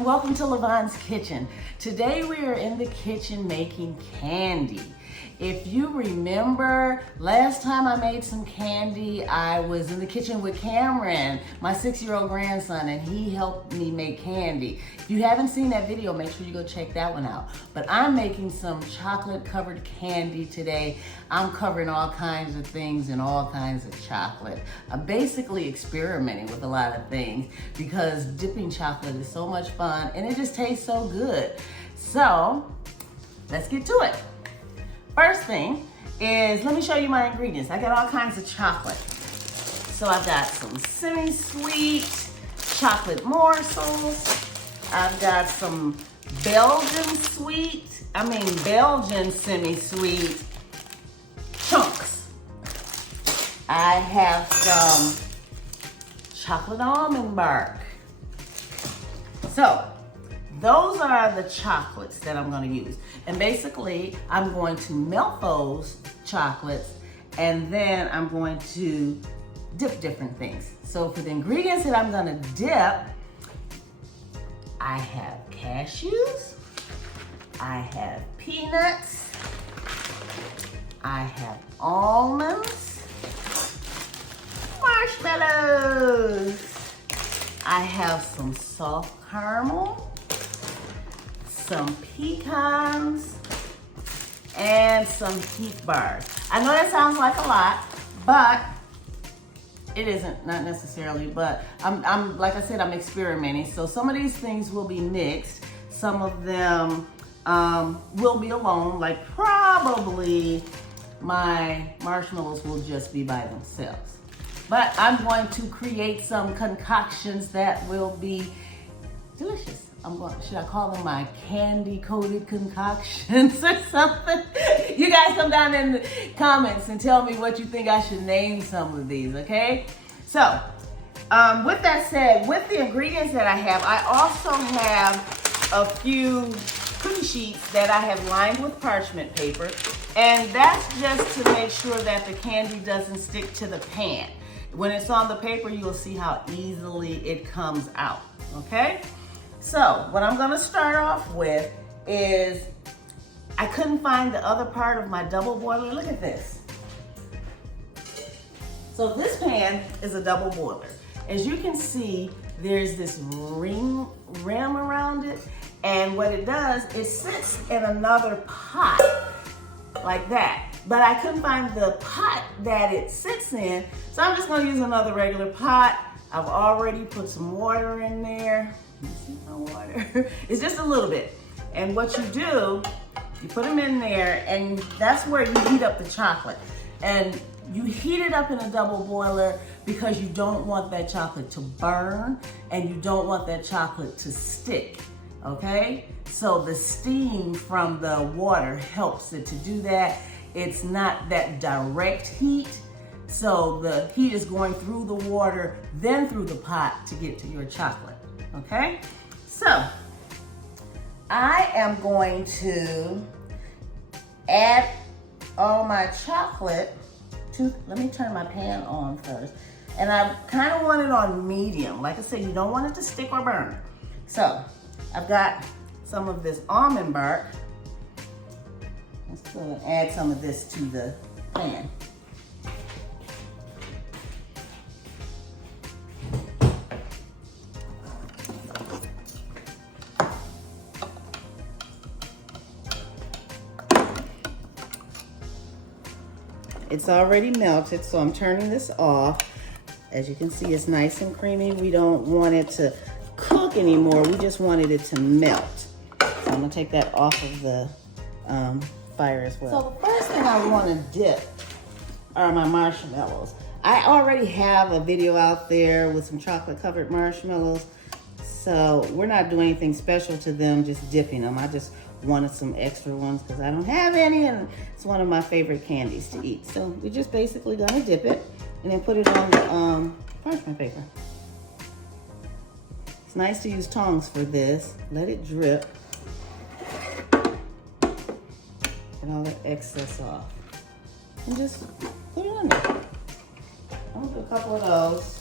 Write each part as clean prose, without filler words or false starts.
and welcome to Lavonne's Kitchen. Today we are in the kitchen making candy. If you remember, last time I made some candy, I was in the kitchen with Cameron, my 6-year-old grandson, and he helped me make candy. If you haven't seen that video, make sure you go check that one out. But I'm making some chocolate covered candy today. I'm covering all kinds of things in all kinds of chocolate. I'm basically experimenting with a lot of things because dipping chocolate is so much fun and it just tastes so good. So let's get to it. First thing is, let me show you my ingredients. I got all kinds of chocolate. So I've got some semi-sweet chocolate morsels. I've got some Belgian semi-sweet chunks. I have some chocolate almond bark. So those are the chocolates that I'm going to use. And basically, I'm going to melt those chocolates and then I'm going to dip different things. So for the ingredients that I'm going to dip, I have cashews, I have peanuts, I have almonds, marshmallows, I have some soft caramel, some pecans, and some Heath bars. I know that sounds like a lot, but it isn't, not necessarily, but I'm like I said, I'm experimenting. So some of these things will be mixed. Some of them will be alone, like probably my marshmallows will just be by themselves. But I'm going to create some concoctions that will be delicious. Should I call them my candy-coated concoctions or something? You guys come down in the comments and tell me what you think I should name some of these, okay? So, with that said, with the ingredients that I have, I also have a few cookie sheets that I have lined with parchment paper, and that's just to make sure that the candy doesn't stick to the pan. When it's on the paper, you'll see how easily it comes out, okay? So what I'm gonna start off with is, I couldn't find the other part of my double boiler. Look at this. So this pan is a double boiler. As you can see, there's this rim around it. And what it does, it sits in another pot like that. But I couldn't find the pot that it sits in. So I'm just gonna use another regular pot. I've already put some water in there. You see my water? It's just a little bit. And what you do, you put them in there, and that's where you heat up the chocolate. And you heat it up in a double boiler because you don't want that chocolate to burn and you don't want that chocolate to stick, okay? So the steam from the water helps it to do that. It's not that direct heat. So the heat is going through the water, then through the pot to get to your chocolate. Okay, so I am going to add all my chocolate to, let me turn my pan on first. And I kind of want it on medium. Like I said, you don't want it to stick or burn. So I've got some of this almond bark. Let's go and add some of this to the pan. It's already melted, so I'm turning this off. As you can see, it's nice and creamy. We don't want it to cook anymore. We just wanted it to melt. So I'm gonna take that off of the fire as well. So the first thing I wanna dip are my marshmallows. I already have a video out there with some chocolate covered marshmallows. So we're not doing anything special to them, just dipping them. I just wanted some extra ones because I don't have any and it's one of my favorite candies to eat. So we're just basically gonna dip it and then put it on the parchment paper. It's nice to use tongs for this. Let it drip. Get all the excess off. And just put it on there. I'm gonna do a couple of those.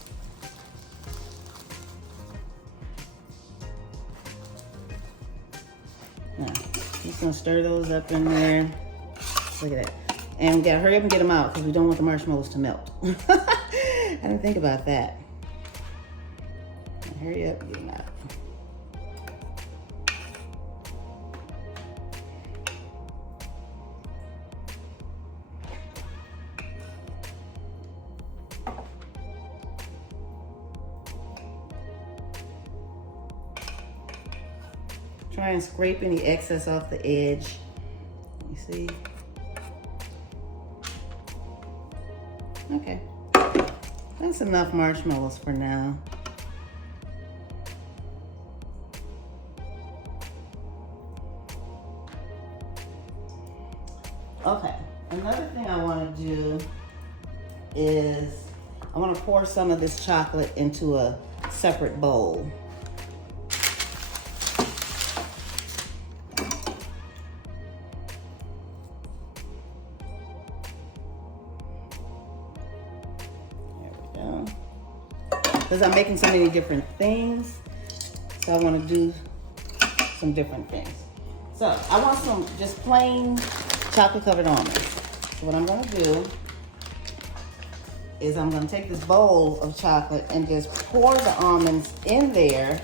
Just gonna stir those up in there. Look at that. And we gotta hurry up and get them out because we don't want the marshmallows to melt. I didn't think about that. Hurry up and get them out. Try and scrape any excess off the edge. You see? Okay. That's enough marshmallows for now. Okay, another thing I want to do is I want to pour some of this chocolate into a separate bowl. Because I'm making so many different things, so I want to do some different things. So I want some just plain chocolate covered almonds. So what I'm going to do is I'm going to take this bowl of chocolate and just pour the almonds in there,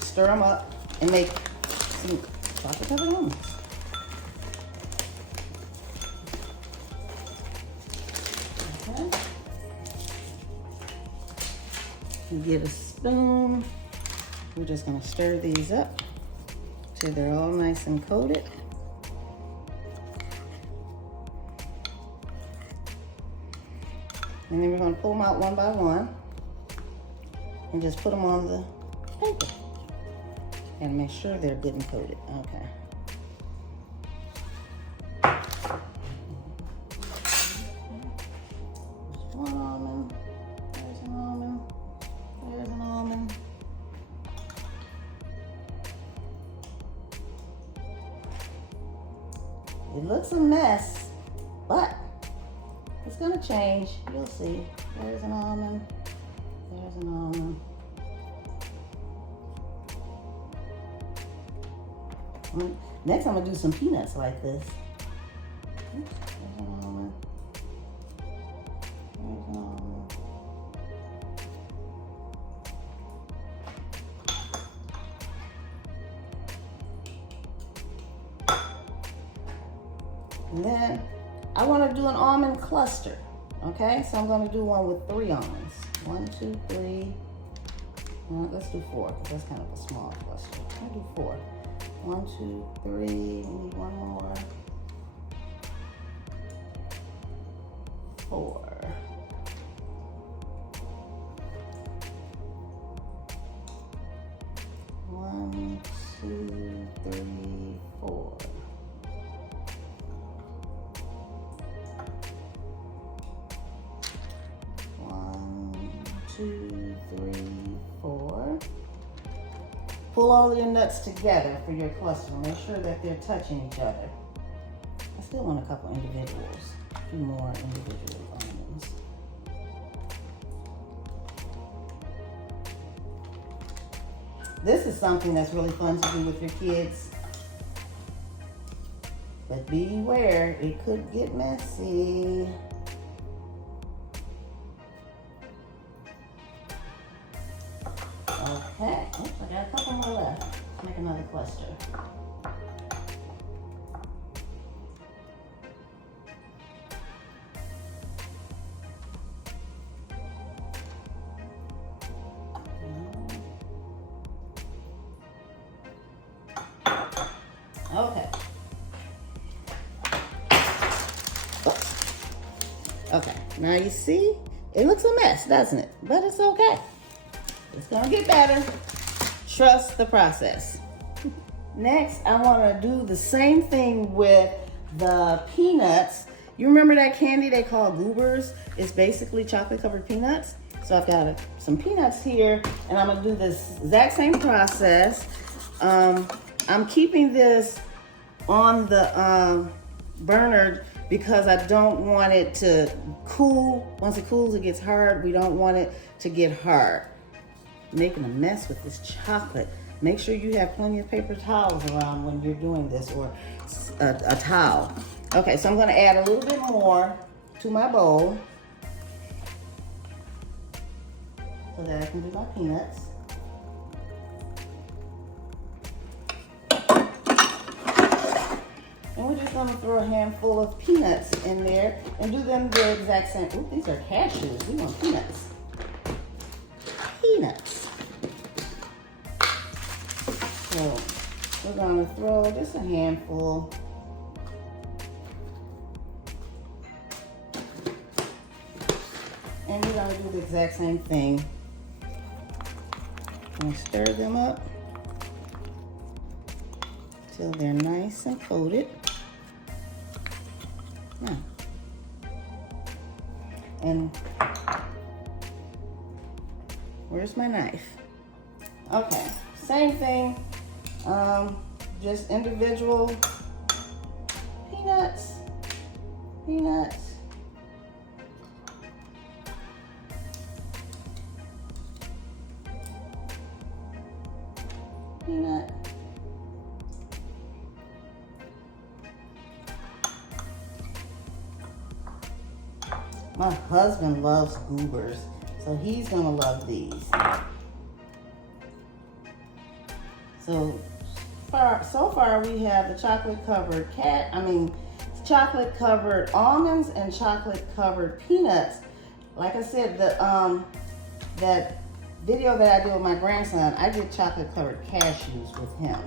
stir them up, and make some chocolate covered almonds. Okay. You get a spoon. We're just going to stir these up till they're all nice and coated. And then we're going to pull them out one by one and just put them on the paper and make sure they're good and coated. Okay. There's one almond. There's an almond. There's an almond. It looks a mess, but it's gonna change. You'll see. There's an almond. There's an almond. Next, I'm gonna do some peanuts like this. There's an almond. There's an almond. And then I want to do an almond cluster. Okay, so I'm going to do one with 3 almonds. 1, 2, 3. Well, let's do 4 because that's kind of a small cluster. I'll do 4. 1, 2, 3. We need one more. 4. One, 2, 3, 4. Two, 3, 4. Pull all your nuts together for your cluster. Make sure that they're touching each other. I still want a couple individuals. A few more individual almonds. This is something that's really fun to do with your kids. But beware, it could get messy. Okay, oops, I got a couple more left. Let's make another cluster. Okay. Oops. Okay, now you see, it looks a mess, doesn't it? But it's okay. It's gonna get better. Trust the process. Next, I wanna do the same thing with the peanuts. You remember that candy they call goobers? It's basically chocolate covered peanuts. So I've got some peanuts here and I'm gonna do this exact same process. I'm keeping this on the burner because I don't want it to cool. Once it cools, it gets hard. We don't want it to get hard. Making a mess with this chocolate. Make sure you have plenty of paper towels around when you're doing this, or a towel. Okay, so I'm gonna add a little bit more to my bowl so that I can do my peanuts. And we're just gonna throw a handful of peanuts in there and do them the exact same. Ooh, these are cashews. We want peanuts. Peanuts. So we're gonna throw just a handful. And we're gonna do the exact same thing. And stir them up till they're nice and coated. Now, and where's my knife? Okay, same thing, just individual peanuts, peanut, My husband loves goobers, so he's gonna love these. So far we have the chocolate covered chocolate covered almonds and chocolate covered peanuts. Like I said, that video that I did with my grandson, I did chocolate covered cashews with him.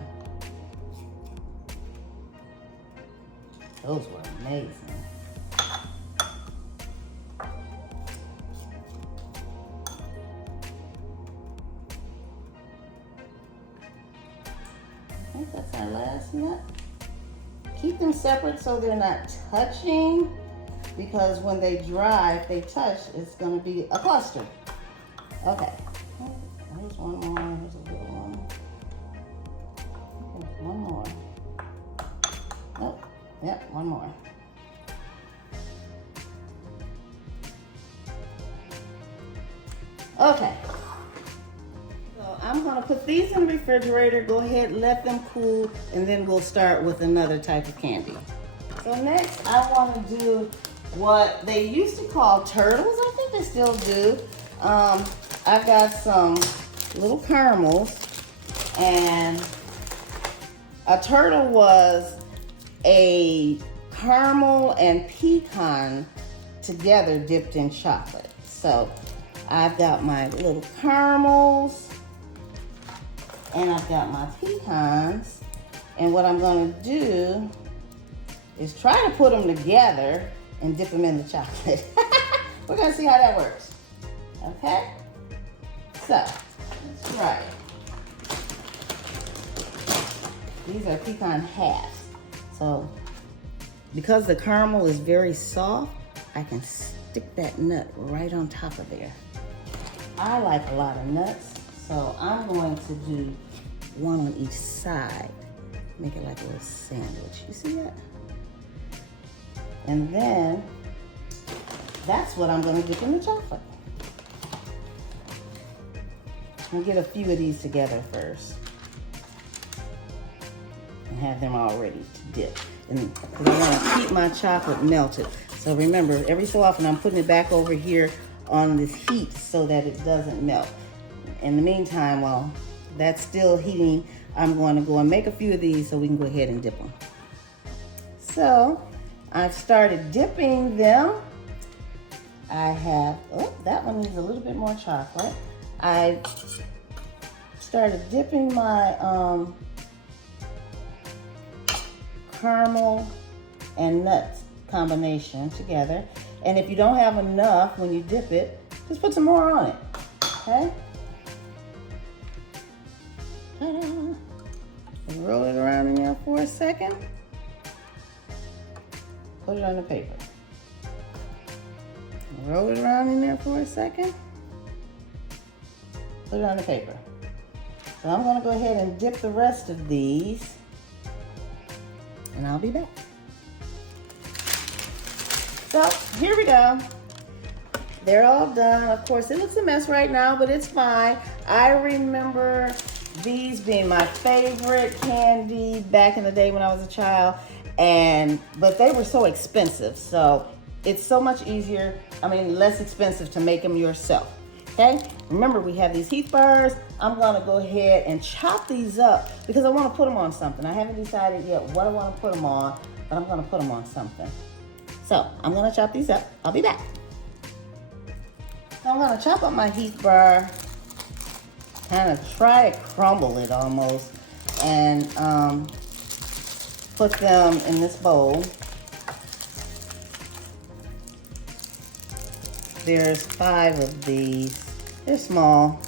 Those were amazing. I think that's our last nut. Keep them separate so they're not touching, because when they dry, if they touch, it's going to be a cluster. Okay. Here's one more. Here's a little one. Okay, one more. Nope. Yep, one more. Okay. So I'm going to put these in the refrigerator. Go ahead, let them cool, and then we'll start with another type of candy. So next, I want to do what they used to call turtles. I think they still do. I've got some little caramels, and a turtle was a caramel and pecan together dipped in chocolate. So I've got my little caramels and I've got my pecans, and what I'm going to do is try to put them together and dip them in the chocolate. We're going to see how that works. Okay? So, let's try it. These are pecan halves. So, because the caramel is very soft, I can stick that nut right on top of there. I like a lot of nuts, so I'm going to do one on each side. Make it like a little sandwich. You see that? And then, that's what I'm going to dip in the chocolate. We'll get a few of these together first and have them all ready to dip. And because I want to keep my chocolate melted. So remember, every so often I'm putting it back over here on this heat so that it doesn't melt. In the meantime, while that's still heating, I'm going to go and make a few of these so we can go ahead and dip them. So I've started dipping them. I have, oh, that one needs a little bit more chocolate. I started dipping my caramel and nuts combination together. And if you don't have enough when you dip it, just put some more on it, okay? Ta-da. Roll it around in there for a second. Put it on the paper. Roll it around in there for a second. Put it on the paper. So I'm gonna go ahead and dip the rest of these, and I'll be back. So here we go. They're all done. Of course, it looks a mess right now, but it's fine. I remember these being my favorite candy back in the day when I was a child, but they were so expensive, so it's so much easier, less expensive to make them yourself. Okay, remember we have these Heath bars. I'm gonna go ahead and chop these up because I wanna put them on something. I haven't decided yet what I wanna put them on, but I'm gonna put them on something. So I'm gonna chop these up. I'll be back. So I'm gonna chop up my Heath bar, kind of try to crumble it almost, and put them in this bowl. There's 5 of these. They're small.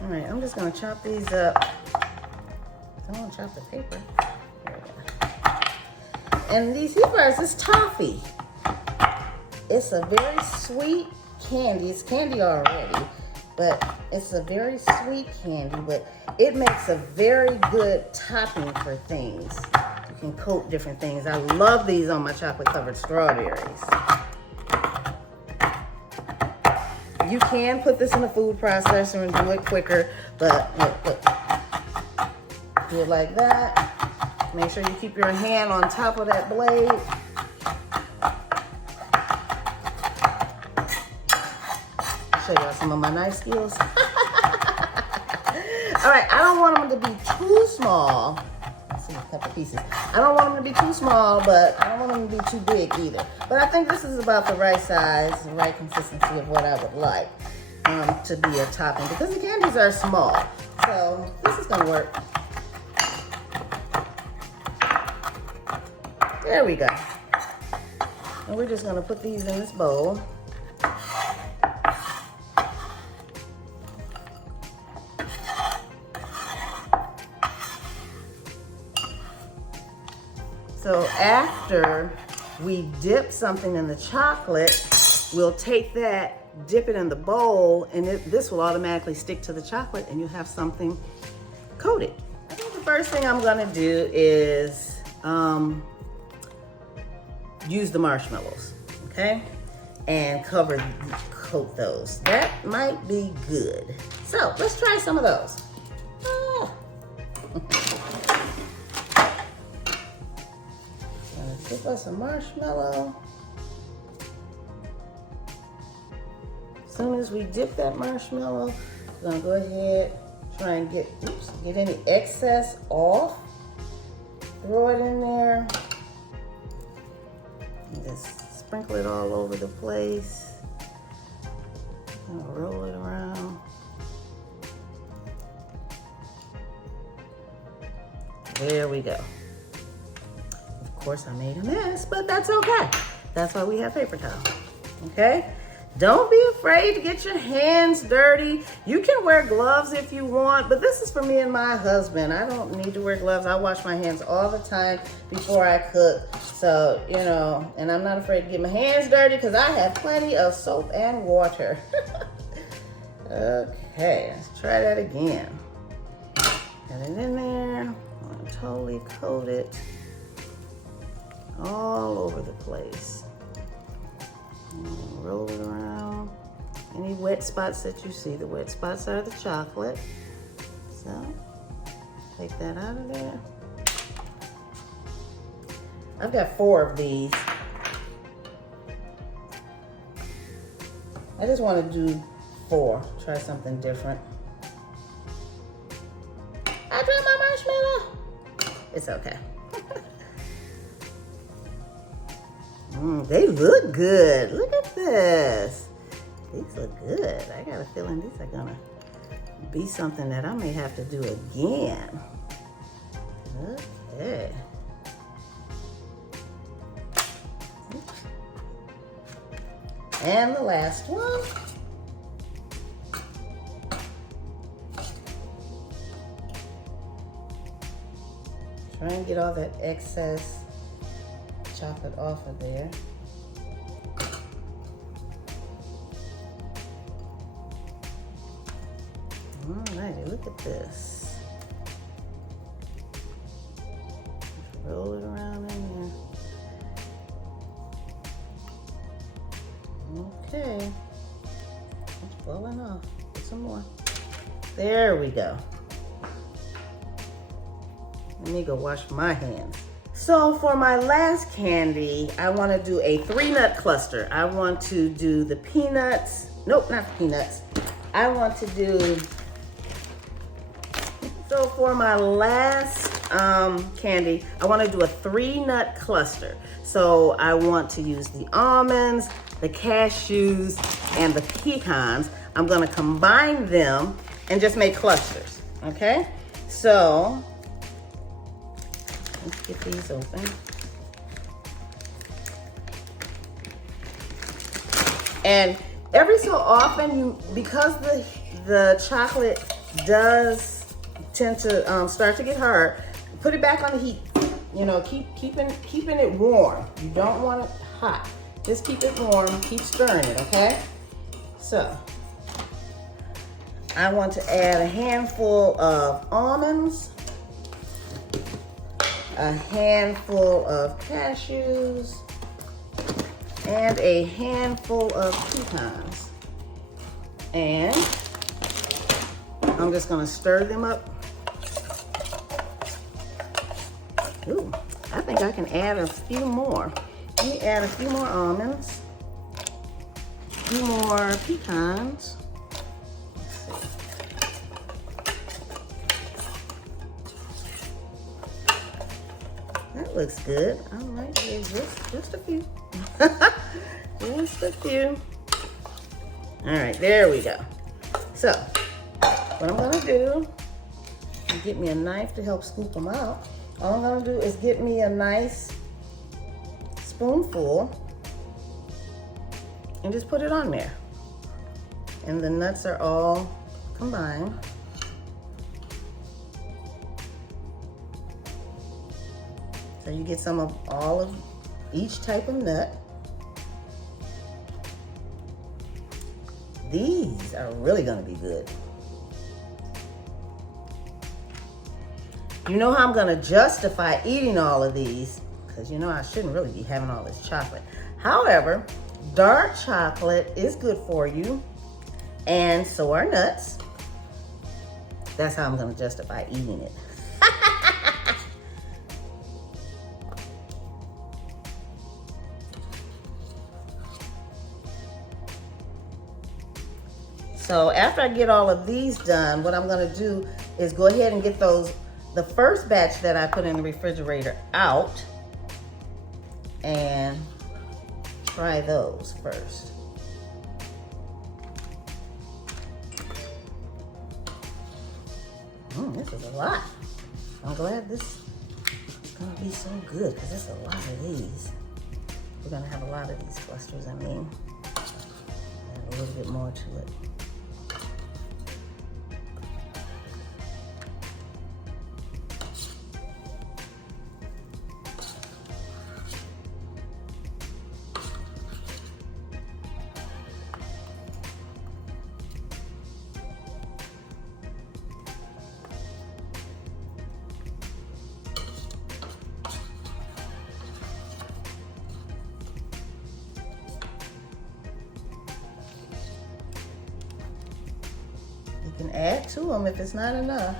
All right, I'm just gonna chop these up. I don't want to chop the paper. There we go. And these Heath bars, it's toffee. It's a very sweet candy. It's candy already, but it's a very sweet candy, but it makes a very good topping for things. You can coat different things. I love these on my chocolate covered strawberries. You can put this in a food processor and do it quicker, but look. Do it like that. Make sure you keep your hand on top of that blade. Show y'all some of my knife skills. All right, I don't want them to be too small. Let's see, a couple pieces. I don't want them to be too small, but I don't want them to be too big either. But I think this is about the right size, the right consistency of what I would like to be a topping, because the candies are small. So this is gonna work. There we go. And we're just gonna put these in this bowl. So after we dip something in the chocolate, we'll take that, dip it in the bowl, and this will automatically stick to the chocolate and you'll have something coated. I think the first thing I'm gonna do is use the marshmallows, okay? And coat those. That might be good. So let's try some of those. Dip us a marshmallow. As soon as we dip that marshmallow, we're gonna go ahead, try and get any excess off. Throw it in there. And just sprinkle it all over the place. And roll it around. There we go. Of course, I made a mess, but that's okay. That's why we have paper towel, okay? Don't be afraid to get your hands dirty. You can wear gloves if you want, but this is for me and my husband. I don't need to wear gloves. I wash my hands all the time before I cook. So, you know, and I'm not afraid to get my hands dirty because I have plenty of soap and water. Okay, let's try that again. Get it in there. I'm gonna totally coat it all over the place. Roll it around. Any wet spots that you see, the wet spots are the chocolate. So, take that out of there. I've got 4 of these. I just want to do 4, try something different. I dropped my marshmallow. It's okay. They look good. Look at this. These look good. I got a feeling these are gonna be something that I may have to do again. Okay. And the last one. Try and get all that excess chocolate off of there. Alrighty, look at this. Just roll it around in there. Okay. It's falling off. Get some more. There we go. Let me go wash my hands. So for my last candy, I want to do a 3-nut cluster. I want to do the peanuts. Nope, not the peanuts. I want to do, so for my last candy, I want to do a 3-nut cluster. So I want to use the almonds, the cashews, and the pecans. I'm going to combine them and just make clusters, okay? So let's get these open. And every so often, because the chocolate does tend to start to get hard, put it back on the heat. You know, keeping it warm. You don't want it hot. Just keep it warm. Keep stirring it, okay? So I want to add a handful of almonds, a handful of cashews, and a handful of pecans. And I'm just gonna stir them up. Ooh, I think I can add a few more. Let me add a few more almonds, a few more pecans. That looks good. I might give just a few. Just a few. All right, there we go. So, what I'm gonna do is get me a knife to help scoop them out. All I'm gonna do is get me a nice spoonful and just put it on there. And the nuts are all combined. So you get some of all of each type of nut. These are really gonna be good. You know how I'm gonna justify eating all of these, because you know I shouldn't really be having all this chocolate. However, dark chocolate is good for you, and so are nuts. That's how I'm gonna justify eating it. So after I get all of these done, what I'm gonna do is go ahead and get the first batch that I put in the refrigerator out and try those first. This is a lot. I'm glad this is gonna be so good because there's a lot of these. We're gonna have a lot of these clusters, I mean. Add a little bit more to it. You can add to them if it's not enough.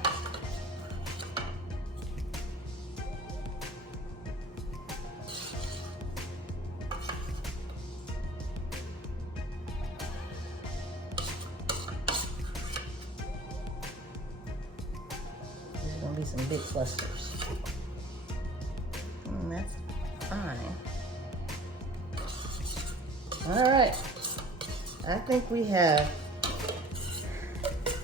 There's gonna be some big clusters. That's fine. All right, I think we have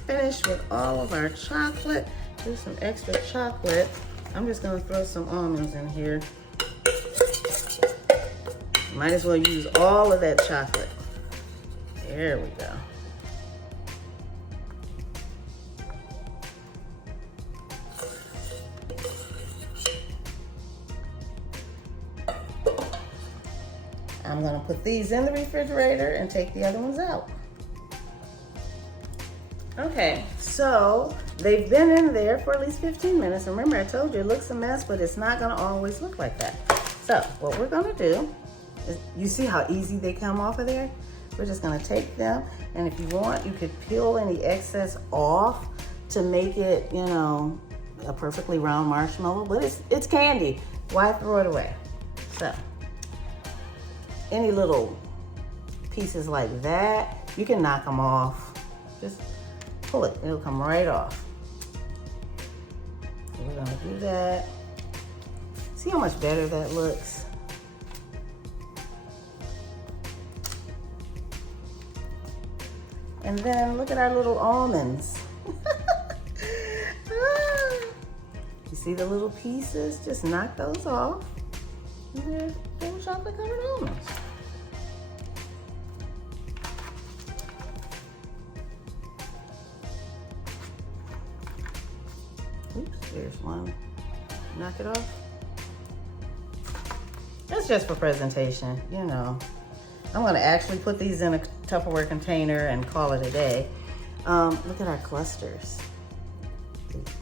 finished with all of our chocolate. There's some extra chocolate. I'm just gonna throw some almonds in here. Might as well use all of that chocolate. There we go. I'm gonna put these in the refrigerator and take the other ones out. Okay. Okay, so they've been in there for at least 15 minutes. Remember, I told you it looks a mess, but it's not gonna always look like that. So what we're gonna do is, you see how easy they come off of there? We're just gonna take them, and if you want, you could peel any excess off to make it, you know, a perfectly round marshmallow, but it's candy. Why throw it away? So, any little pieces like that, you can knock them off. Just pull it, it'll come right off. So we're gonna do that. See how much better that looks? And then look at our little almonds. You see the little pieces? Just knock those off. And there's little chocolate covered almonds. Oops, there's one. Knock it off. That's just for presentation, you know. I'm gonna actually put these in a Tupperware container and call it a day. Look at our clusters.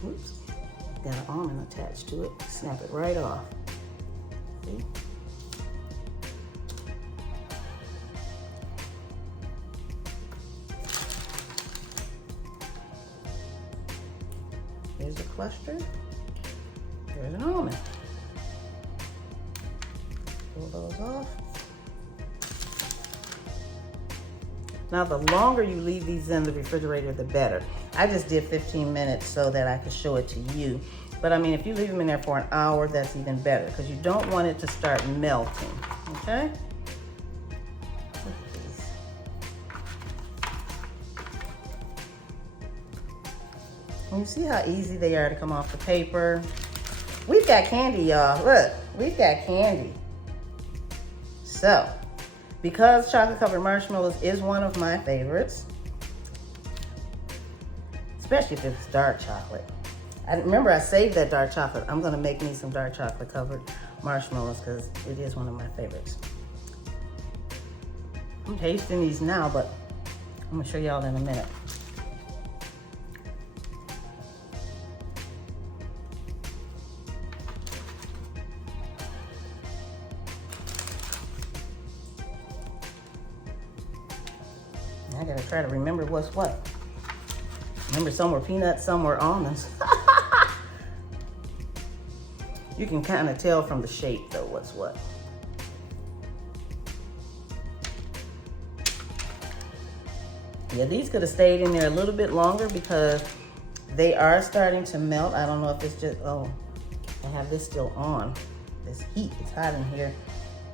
Oops, got an almond attached to it. Snap it right off. See? Here's a cluster. There's an almond. Pull those off. Now, the longer you leave these in the refrigerator, the better. I just did 15 minutes so that I could show it to you. But I mean, if you leave them in there for an hour, that's even better because you don't want it to start melting, okay? Look at these. And you see how easy they are to come off the paper? We've got candy, y'all. Look, we've got candy. So, because chocolate covered marshmallows is one of my favorites, especially if it's dark chocolate. Remember I saved that dark chocolate. I'm gonna make me some dark chocolate covered marshmallows because it is one of my favorites. I'm tasting these now, but I'm gonna show y'all in a minute. I gotta try to remember what's what. Remember, some were peanuts, some were almonds. You can kind of tell from the shape though what's what. Yeah, these could have stayed in there a little bit longer because they are starting to melt. I don't know if it's just, oh, I have this still on. This heat, it's hot in here.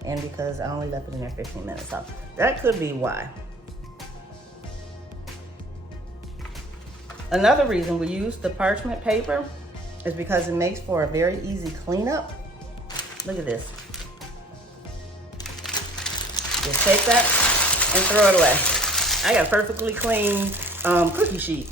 And because I only left it in there 15 minutes. So that could be why. Another reason we use the parchment paper is because it makes for a very easy cleanup. Look at this. Just take that and throw it away. I got a perfectly clean cookie sheet.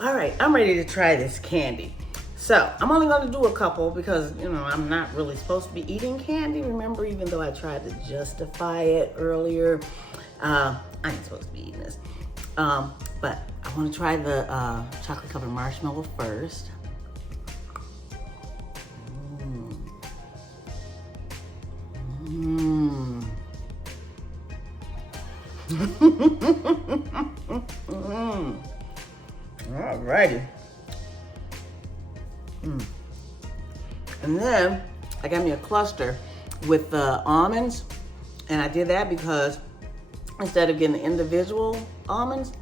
All right, I'm ready to try this candy. So I'm only gonna do a couple because, you know, I'm not really supposed to be eating candy. Remember, even though I tried to justify it earlier, I ain't supposed to be eating this. But I want to try the chocolate covered marshmallow first. Alrighty. And then I got me a cluster with the almonds, and I did that because instead of getting the individual almonds,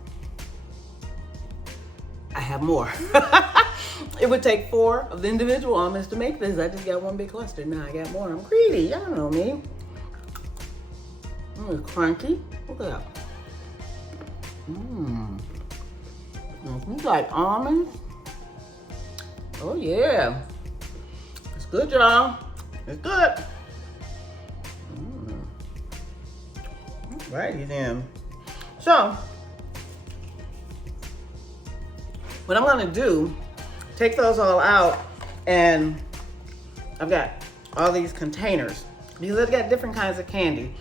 I have more. It would take 4 of the individual almonds to make this. I just got one big cluster. Now I got more. I'm greedy. Y'all know me. It's crunchy. Look at that. It's like almonds. Oh yeah. It's good, y'all. It's good. Righty then. So, what I'm gonna do, take those all out, and I've got all these containers because I've got different kinds of candy.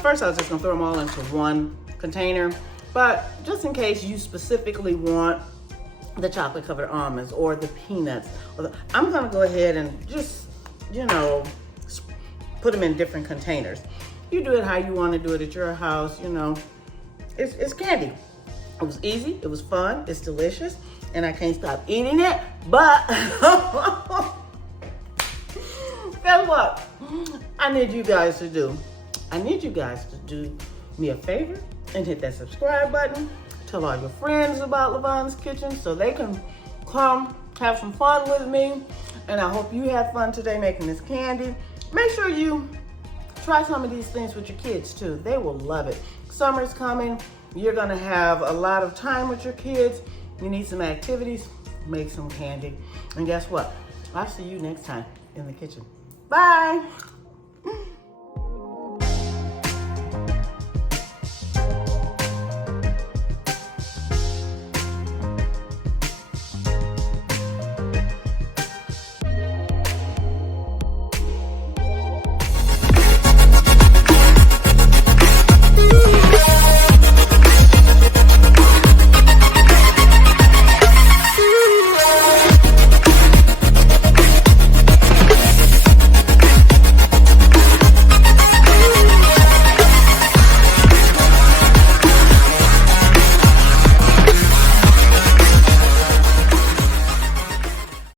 First, I was just gonna throw them all into one container, But just in case you specifically want the chocolate covered almonds or the peanuts, I'm gonna go ahead and just, you know, put them in different containers. You do it how you want to do it at your house, you know. It's candy. It was easy, it was fun, it's delicious, and I can't stop eating it, but guess what? I need you guys to do me a favor and hit that subscribe button. Tell all your friends about Lavonne's Kitchen so they can come have some fun with me. And I hope you had fun today making this candy. Make sure you try some of these things with your kids too. They will love it. Summer's coming. You're gonna have a lot of time with your kids. You need some activities, make some candy. And guess what? I'll see you next time in the kitchen. Bye.